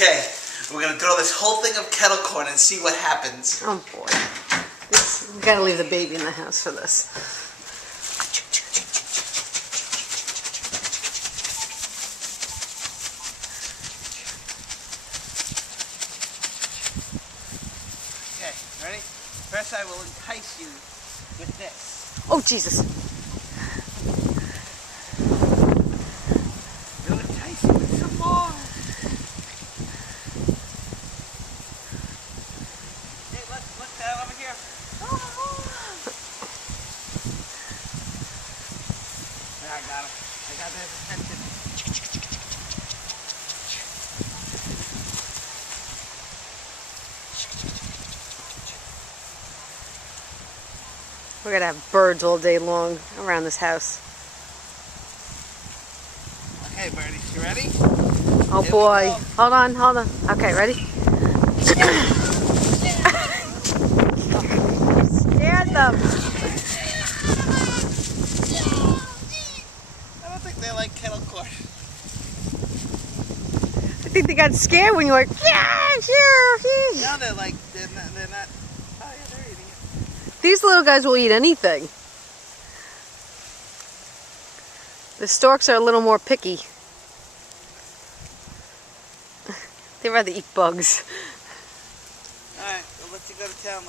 Okay, we're gonna throw this whole thing of kettle corn and see what happens. Oh boy. We gotta leave the baby in the house for this. Okay, ready? First I will entice you with this. Oh Jesus. We'll entice you with some more. Hey, look down over here. I got him. I got his attention. We're gonna have birds all day long around this house. Okay, Birdie, you ready? Oh Here boy. Hold on. Okay, ready? Scared them. I don't think they like kettle corn. I think they got scared when you were like, yeah, sure. No, they're not. Oh yeah, they're eating it. These little guys will eat anything. The storks are a little more picky. They rather eat bugs. Alright, we'll let you go to town.